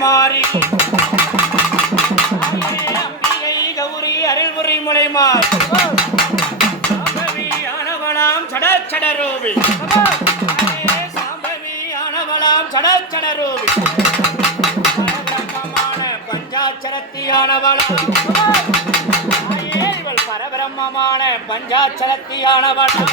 மாறி அம்பிகை கௌரி அருள்புரி மலை மாறி சாம்பவி ஆனவளாம் சடச்சடரூபி சாம்பவி ஆனவளாம் சடச்சடரூபி பரபிரம்மமான பஞ்சாட்சரத்தியானவளாம். பரபிரம்மமான பஞ்சாட்சரத்தியானவளாம்.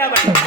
Está bueno.